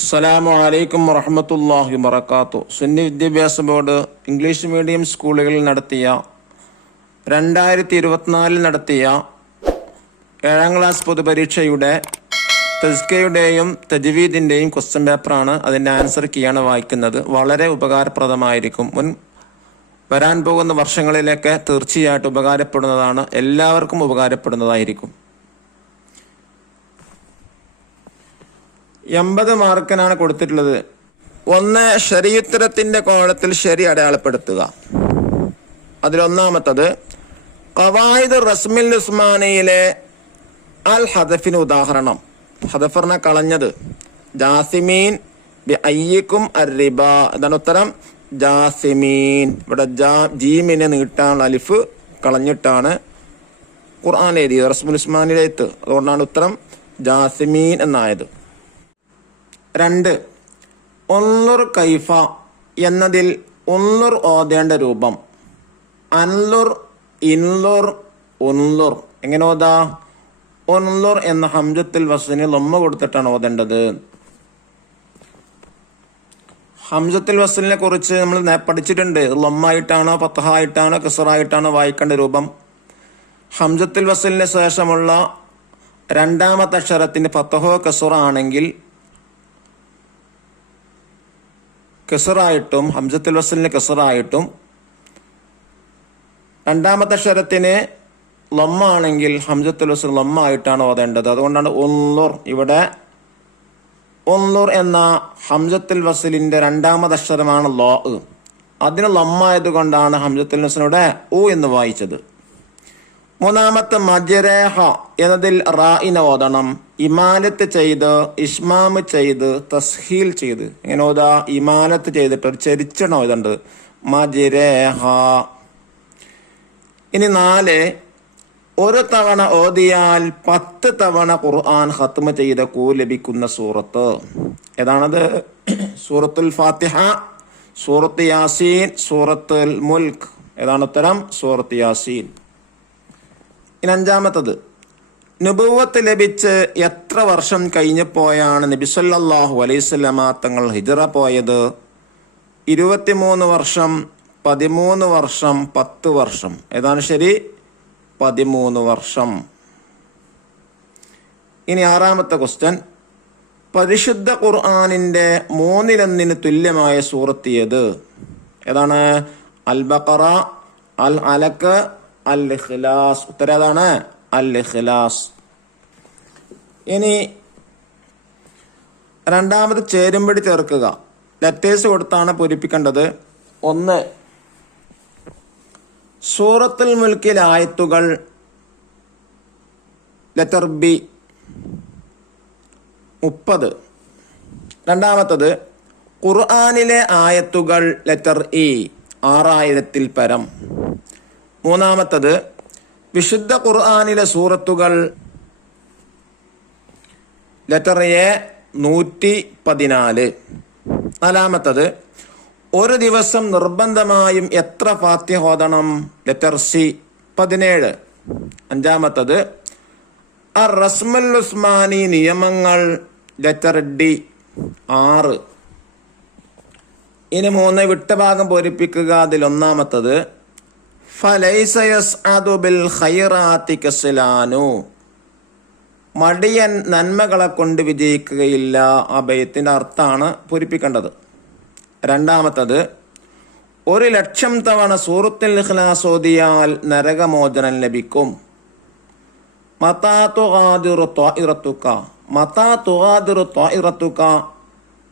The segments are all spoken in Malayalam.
അസ്സലാമു അലൈക്കും വറഹ്മത്തുള്ളാഹി വബറകാതുഹു. സുന്നി വിദ്യാഭ്യാസ ബോർഡ് ഇംഗ്ലീഷ് മീഡിയം സ്കൂളുകളിൽ നടത്തിയ 2024 നടത്തിയ 7ാം ക്ലാസ് പൊതുപരീക്ഷയുടെ തസ്കിയയുടെയും തജ്വീദിൻ്റെയും ക്വസ്റ്റ്യൻ പേപ്പറാണ്. അതിൻ്റെ ആൻസർ കീയാണ് വായിക്കുന്നത്. വളരെ ഉപകാരപ്രദമായിരിക്കും. വരാൻ പോകുന്ന വർഷങ്ങളിലൊക്കെ തീർച്ചയായിട്ടും ഉപകാരപ്പെടുന്നതാണ്. എല്ലാവർക്കും ഉപകാരപ്പെടുന്നതായിരിക്കും. 80 മാർക്കിനാണ് കൊടുത്തിട്ടുള്ളത്. 1 ശരിയുത്തരത്തിന്റെ കോളത്തിൽ ശരി അടയാളപ്പെടുത്തുക. അതിലൊന്നാമത്തത് ഖവായിദ് റസ്മിൽ ഉസ്മാനിയിലെ അൽ ഹദഫിന് ഉദാഹരണം. ഹദഫറിനെ കളഞ്ഞത് ജാസിമീൻ ബി അയ്യിക്കും അർറിബ. ഇതാണ് ഉത്തരം. ജാസിമീൻ. ഇവിടെ ജീമിനെ നീട്ടാനുള്ള അലിഫ് കളഞ്ഞിട്ടാണ് ഖുർആൻ എഴുതിയത്, റസ്മുൽ ഉസ്മാനിലെ എത്ത്. അതുകൊണ്ടാണ് ഉത്തരം ജാസിമീൻ എന്നായത്. 2 ഒന്നുർ കൈഫ എന്നതിൽ ഒന്നുർ ഓതേണ്ട രൂപം അൻലുർ, ഇൻലുർ, ഉൻലുർ. എങ്ങനെ ഓതാ? ഒൻലുർ എന്ന ഹംസത്തുൽ വസ്ലിന് ലൊമ്മ കൊടുത്തിട്ടാണ് ഓതേണ്ടത്. ഹംസത്തുൽ വസ്ലിനെ കുറിച്ച് നമ്മൾ പഠിച്ചിട്ടുണ്ട്. ലൊമ്മായിട്ടാണോ ഫത്ഹായിട്ടാണോ കസ്റായിട്ടാണോ വായിക്കേണ്ട രൂപം. ഹംസത്തുൽ വസ്ലിന് ശേഷമുള്ള രണ്ടാമത്തെ അക്ഷരത്തിന് ഫത്ഹോ കസ്റ ആണെങ്കിൽ കസ്റായിട്ടും ഹംസത്തുൽ വസ്ലിന് കസ്റായിട്ടും, രണ്ടാമത്തെ അക്ഷരത്തിന് ലൊമ്മാണെങ്കിൽ ഹംസത്തുൽ വസ്ൽ ലൊമ്മായിട്ടാണ് ഓതേണ്ടത്. അതുകൊണ്ടാണ് ഉൻലുർ. ഇവിടെ ഉൻലുർ എന്ന ഹംസത്തുൽ വസ്ലിന്റെ രണ്ടാമത്തെ അക്ഷരമാണ് ലോ. അതിന് ലൊമ്മായത് കൊണ്ടാണ് ഹംസത്തുൽ വസ്ലിലൂടെ ഉ എന്ന് വായിച്ചത്. 3 മജ്റേഹ എന്നതിൽ റായിനെ ഓതണം. ഇമാലത്ത് ചെയ്ത്, ഇഷ്മാമ് ചെയ്ത്, തസ്ഹീൽ ചെയ്ത്. എങ്ങനെ ഓതാ? ഇമാലത്ത് ചെയ്തിട്ട് ഒരു ചെരിച്ചണം ഓതേണ്ടത്. മജ്റേഹ. ഇനി 4 ഒരു തവണ ഓതിയാൽ 10 തവണ ഖുർആൻ ഖത്മ ചെയ്ത ലഭിക്കുന്ന സൂറത്ത് ഏതാണത്? സൂറത്തുൽ ഫാത്തിഹ, സൂറത്ത് യാസീൻ, സൂറത്തുൽ മുൽക്ക്. ഏതാണ് ഉത്തരം? സൂറത്ത് യാസീൻ. ഇനി 5 നുബുവത്ത് ലഭിച്ച് എത്ര വർഷം കഴിഞ്ഞപ്പോഴാണ് നബി സല്ലല്ലാഹു അലൈഹി വസല്ലമ തങ്ങൾ ഹിജ്റ പോയത്? 23 വർഷം, 13 വർഷം, 10 വർഷം. ഏതാണ് ശരി? 13 വർഷം. ഇനി 6ാമത്തെ ക്വസ്റ്റ്യൻ. പരിശുദ്ധ ഖുർആനിന്റെ 1/3 തുല്യമായ സൂറത്ത് ഏത്? ഏതാണ്? അൽ ബഖറ, അൽ അലക്ക്, അൽ ഇഖ്ലാസ്. ഉത്തരം ഏതാണ്? അൽ ഇഖ്ലാസ്. ഇനി 2ാമത് ചേരുംപടി ചേർക്കുക. ലെറ്റേഴ്സ് കൊടുത്താണ് പൂരിപ്പിക്കേണ്ടത്. 1 സൂറത്തുൽ മുൽക്കിലെ ആയത്തുകൾ ലെറ്റർ ബി 30. 2ാമത്തത് ഖുർആനിലെ ആയത്തുകൾ ലെറ്റർ ഇ 6000-ൽ പരം. 3ാമത്തത് വിശുദ്ധ ഖുർആനിലെ സൂറത്തുകൾ ലെറ്റർ എ 114. 4ാമത്തത് ഒരു ദിവസം നിർബന്ധമായും എത്ര ഫാത്തിഹ ഓതണം? Letter C 17. 5ാമത്തത് അർ റസ്മുൽ ഉസ്മാനി നിയമങ്ങൾ ലെറ്റർ ഡി 6. ഇനി 3 വിട്ട ഭാഗം പൂരിപ്പിക്കുക. അതിൽ 1ാമത്തത് ഫലൈസ യസ്അദു ബിൽ ഖൈറാത്തി കസ്ലാനു. മടിയൻ നന്മകളെ കൊണ്ട് വിജയിക്കുകയില്ല. ആ ബൈത്തിന്റെ അർത്ഥമാണ് പൂരിപ്പിക്കേണ്ടത്. 2ാമത്തത് 1,00,000 തവണ സൂറത്തുൽ ഇഖ്ലാസ് ഓതിയാൽ നരകമോചനം ലഭിക്കും. മതാ തുഗാദിറു ത്വാഇറതുക. മതാ തുഗാദിറു ത്വാഇറതുക.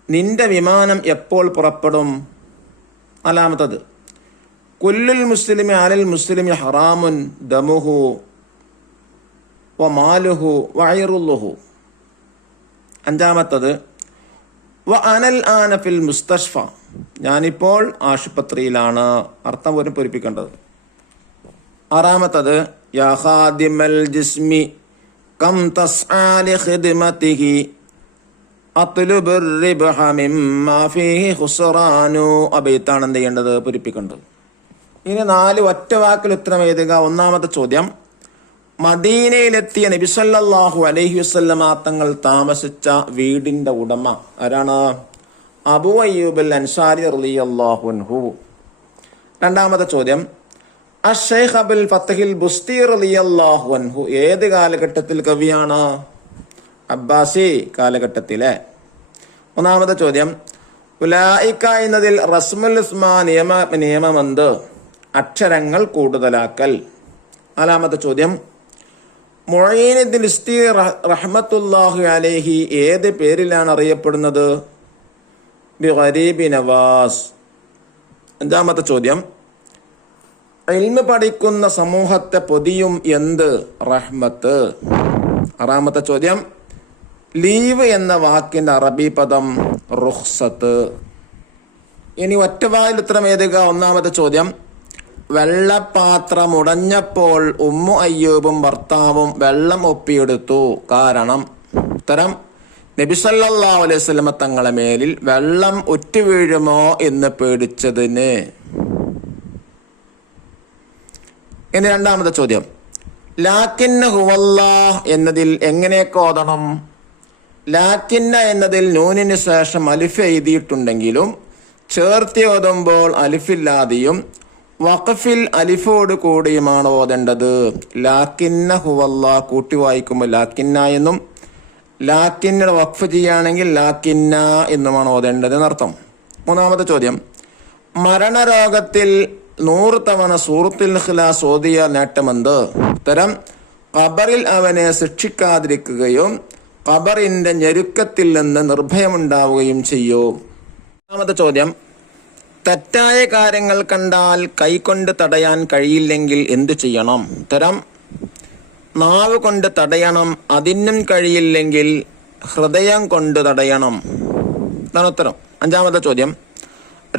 നിന്റെ വിമാനം എപ്പോൾ പുറപ്പെടും? 4ാമത്തത് കുല്ലുൽ മുസ്ലിമി അലൽ മുസ്ലിമി ഹറാമുൻ ദമുഹു വ മാലുഹു വ ഇറുഹു. 5ാമത്തത് വ അനൽ ആന ഫിൽ മുസ്തഷ്ഫ. ഞാനിപ്പോൾ ആശുപത്രിയിലാണ്. അർത്ഥം പോലും പൂരിപ്പിക്കേണ്ടത്. 6ാമത്തത് യാ ഖാദിമൽ ജിസ്മി കം തസ്ആ ലി ഖിദ്മതിഹി അത്ലുബുർ റിബ്ഹ മിമ്മാ ഫീഹി ഖുസ്റാനു. അബൈത്താണ് എന്ത് ചെയ്യേണ്ടത്? പൂരിപ്പിക്കേണ്ടത്. ഇനി 4 ഒറ്റ വാക്കിൽ ഉത്തരം എഴുതുക. 1ാമത്തെ ചോദ്യം മദീനയിലെത്തിയ നബി സല്ലല്ലാഹു അലൈഹി വസല്ലമ തങ്ങൾ താമസിച്ച വീടിന്റെ ഉടമ ആരാണ്? അബൂ അയ്യൂബ് അൽ അൻസാരി റളിയല്ലാഹു അൻഹു. രണ്ടാമത്തെ ചോദ്യം, അഷ്ശൈഖ് അബുൽ ഫത്ഹിൽ ബുസ്തി റളിയല്ലാഹു അൻഹു ഏത് കാലഘട്ടത്തിൽ കവിയാണ്? അബ്ബാസി കാലഘട്ടത്തിലെ. മൂന്നാമത്തെ ചോദ്യം, ഉലൈക എന്നതിൽ റസ്മുൽ ഉസ്മാ നിയമമെന്ത്? അക്ഷരങ്ങൾ കൂടുതലാക്കൽ. നാലാമത്തെ ചോദ്യം, മുഈനുദ്ദീൻ ചിശ്തി റഹ്മത്തുള്ളാഹി അലൈഹി ഏത് പേരിലാണ് അറിയപ്പെടുന്നത്? ബിഗരീബി നവാസ്. അഞ്ചാമത്തെ ചോദ്യം, ഇൽമ് പഠിക്കുന്ന സമൂഹത്തെ പൊതിയും എന്ത്? റഹ്മത്ത്. ആറാമത്തെ ചോദ്യം, ലീവ് എന്ന വാക്കിന്റെ അറബി പദം റുഖ്സത്ത്. ഇനി ഒറ്റവായിൽ ഉത്തരം എഴുതുക. ഒന്നാമത്തെ ചോദ്യം, വെള്ളപ്പാത്രം ഉടഞ്ഞപ്പോൾ ഉമ്മു അയ്യൂബും ഭർത്താവും വെള്ളം ഒപ്പിയെടുത്തു. കാരണം? ഉത്തരം, നബി സല്ലല്ലാഹു അലൈഹി വസല്ലമ തങ്ങളെ മേലിൽ വെള്ളം ഉറ്റുവീഴുമോ എന്ന് പേടിച്ചതിന്. ഇനി രണ്ടാമത്തെ ചോദ്യം, ലാക്കിന്ന ഹുവല്ലാഹ് എന്നതിൽ എങ്ങനെയൊക്കെ ഓതണം? ലാക്കിന്ന എന്നതിൽ നൂനിന് ശേഷം അലിഫ് എഴുതിയിട്ടുണ്ടെങ്കിലും ചേർത്തി ഓതുമ്പോൾ അലിഫില്ലാതെയും വഖഫിൽ അലിഫോട് കൂടിയുമാണ് ഓതേണ്ടത്. ലാക്കിന്ന ഹുവല്ലാഹ് കൂട്ടി വായിക്കുമ്പോൾ ലാക്കിന്ന എന്നും ലാക്കിന്ന വഖഫ് ചെയ്യുകയാണെങ്കിൽ ലാക്കിന്ന എന്നുമാണ് ഓതേണ്ടത് എന്നർത്ഥം. മൂന്നാമത്തെ ചോദ്യം, മരണരോഗത്തിൽ 100 തവണ സൂറത്തുൽ ഇഖ്ലാസ് ഓതിയ നേട്ടമെന്ത്? ഉത്തരം, ഖബറിൽ അവനെ ശിക്ഷിക്കാതിരിക്കുകയും ഖബറിന്റെ ഞെരുക്കത്തിൽ നിന്ന് നിർഭയമുണ്ടാവുകയും ചെയ്യും. മൂന്നാമത്തെ ചോദ്യം, തെറ്റായ കാര്യങ്ങൾ കണ്ടാൽ കൈകൊണ്ട് തടയാൻ കഴിയില്ലെങ്കിൽ എന്തു ചെയ്യണം? ഉത്തരം, നാവ് കൊണ്ട് തടയണം. അതിനും കഴിയില്ലെങ്കിൽ ഹൃദയം കൊണ്ട് തടയണം. ഇതാണ് ഉത്തരം. അഞ്ചാമത്തെ ചോദ്യം,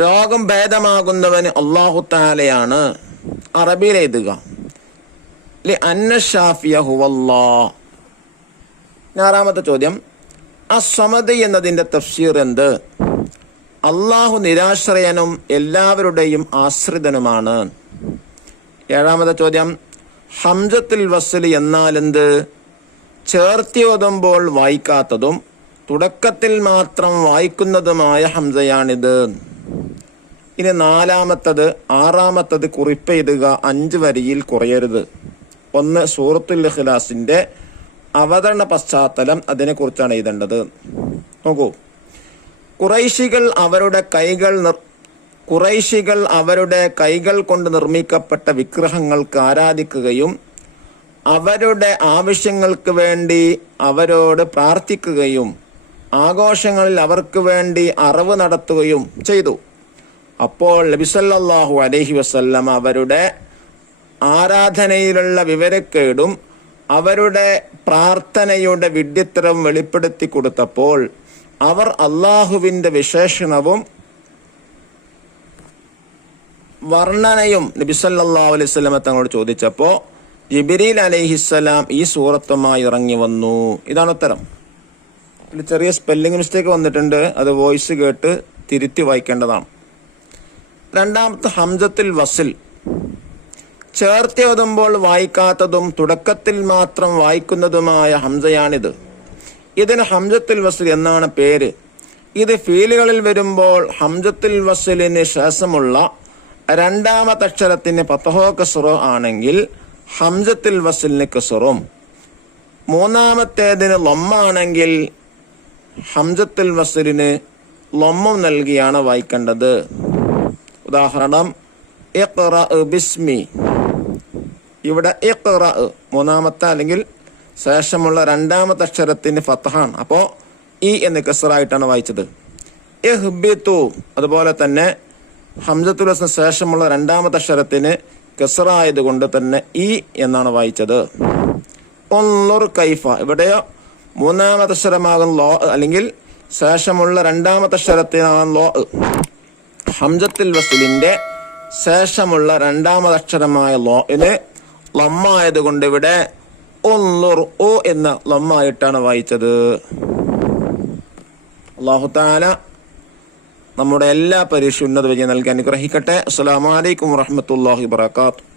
രോഗം ഭേദമാകുന്നവന് അല്ലാഹു തആലയാണ്. അറബിയിൽ എഴുതുക. അന്ന ഷാഫിയ ഹുവല്ലാഹ്. ആറാമത്തെ ചോദ്യം, അസ്സമദ് എന്നതിന്റെ തഫ്സീർ എന്ത്? അള്ളാഹു നിരാശ്രയനും എല്ലാവരുടെയും ആശ്രിതനുമാണ്. ഏഴാമത്തെ ചോദ്യം, ഹംസത്തുൽ വസ്ൽ എന്നാൽ എന്ത്? ചേർത്തി ഓതുമ്പോൾ വായിക്കാത്തതും തുടക്കത്തിൽ മാത്രം വായിക്കുന്നതുമായ ഹംസയാണിത്. ഇനി നാലാമത്തത്, ആറാമത്തത് കുറിപ്പെഴുതുക. 5 വരിയിൽ കുറയരുത്. ഒന്ന്, സൂറത്തുൽ ഇഖ്ലാസിന്റെ അവതരണ പശ്ചാത്തലം, അതിനെക്കുറിച്ചാണ് എഴുതേണ്ടത്. നോക്കൂ, ഖുറൈശികൾ അവരുടെ കൈകൾ കൊണ്ട് നിർമ്മിക്കപ്പെട്ട വിഗ്രഹങ്ങൾക്ക് ആരാധിക്കുകയും അവരുടെ ആവശ്യങ്ങൾക്ക് വേണ്ടി അവരോട് പ്രാർത്ഥിക്കുകയും ആഘോഷങ്ങളിൽ അവർക്ക് വേണ്ടി അറവ് നടത്തുകയും ചെയ്തു. അപ്പോൾ നബി സല്ലല്ലാഹു അലൈഹി വസല്ലം അവരുടെ ആരാധനയിലുള്ള വിവരക്കേടും അവരുടെ പ്രാർത്ഥനയുടെ വിഡ്ഢിത്തരവും വെളിപ്പെടുത്തി കൊടുത്തപ്പോൾ അവർ അള്ളാഹുവിന്റെ വിശേഷണവും വർണ്ണനയും നബി സല്ലല്ലാഹു അലൈഹി വസല്ലം തങ്ങളോട് ചോദിച്ചപ്പോൾ ജിബ്രീൽ അലൈഹിസ്സലാം ഈ സൂറത്തുമായി ഇറങ്ങി വന്നു. ഇതാണ് ഉത്തരം. ഇതിൽ ചെറിയ സ്പെല്ലിംഗ് മിസ്റ്റേക്ക് വന്നിട്ടുണ്ട്, അത് വോയിസ് കേട്ട് തിരുത്തി വായിക്കേണ്ടതാണ്. രണ്ടാമത്തെ, ഹംസത്തുൽ വസ്ൽ. ചേർത്തി ഓതുമ്പോൾ വായിക്കാത്തതും തുടക്കത്തിൽ മാത്രം വായിക്കുന്നതുമായ ഹംസയാണിത്. ഇതിന് ഹംസത്തുൽ വസ്ൽ എന്നാണ് പേര്. ഇത് ഫീലുകളിൽ വരുമ്പോൾ ഹംസത്തുൽ വസ്ലിന് ശേഷമുള്ള രണ്ടാമത്തെ അക്ഷരത്തിന് ഫത്ഹോ കസ്റോ ആണെങ്കിൽ ഹംസത്തുൽ വസ്ലിന് കസ്റും, മൂന്നാമത്തേതിന് ലമ്മാണെങ്കിൽ ഹംസത്തുൽ വസ്ലിന് ലമ്മും നൽകിയാണ് വായിക്കേണ്ടത്. ഉദാഹരണം, ഇഖ്റ ബിസ്മി. ഇവിടെ ഇഖ്റ മൂന്നാമത്തെ അല്ലെങ്കിൽ ശേഷമുള്ള രണ്ടാമത്തെ അക്ഷരത്തിന് ഫത്ഹാണ്. അപ്പോൾ ഇ എന്ന് കസ്റായിട്ടാണ് വായിച്ചത്. ഇഹ്ബിതു, അതുപോലെ തന്നെ ഹംസത്തുൽ വസ്ലിന് ശേഷമുള്ള രണ്ടാമത്തെ അക്ഷരത്തിന് കസ്റായതുകൊണ്ട് തന്നെ ഇ എന്നാണ് വായിച്ചത്. ഉൻളുർ കൈഫ, ഇവിടെയോ മൂന്നാമത്തെ അക്ഷരമാകും ലോ, അല്ലെങ്കിൽ ശേഷമുള്ള രണ്ടാമത്തെ അക്ഷരത്തിനാണ് ലോ. ഹംസത്തുൽ വസ്ലിന്റെ ശേഷമുള്ള രണ്ടാമത്തെ അക്ഷരമായ ലോന് ലമ്മായതുകൊണ്ട് ഇവിടെ ഉൻളുർ ഓ എന്ന ലമ്മായിട്ടാണ് വായിച്ചത്. അല്ലാഹു തആല നമ്മുടെ എല്ലാ പരീക്ഷ ഉന്നത വിജയം നൽകി അനുഗ്രഹിക്കട്ടെ. അസ്സലാമു അലൈക്കും വറഹ്മത്തുള്ളാഹി വബറകാതുഹു.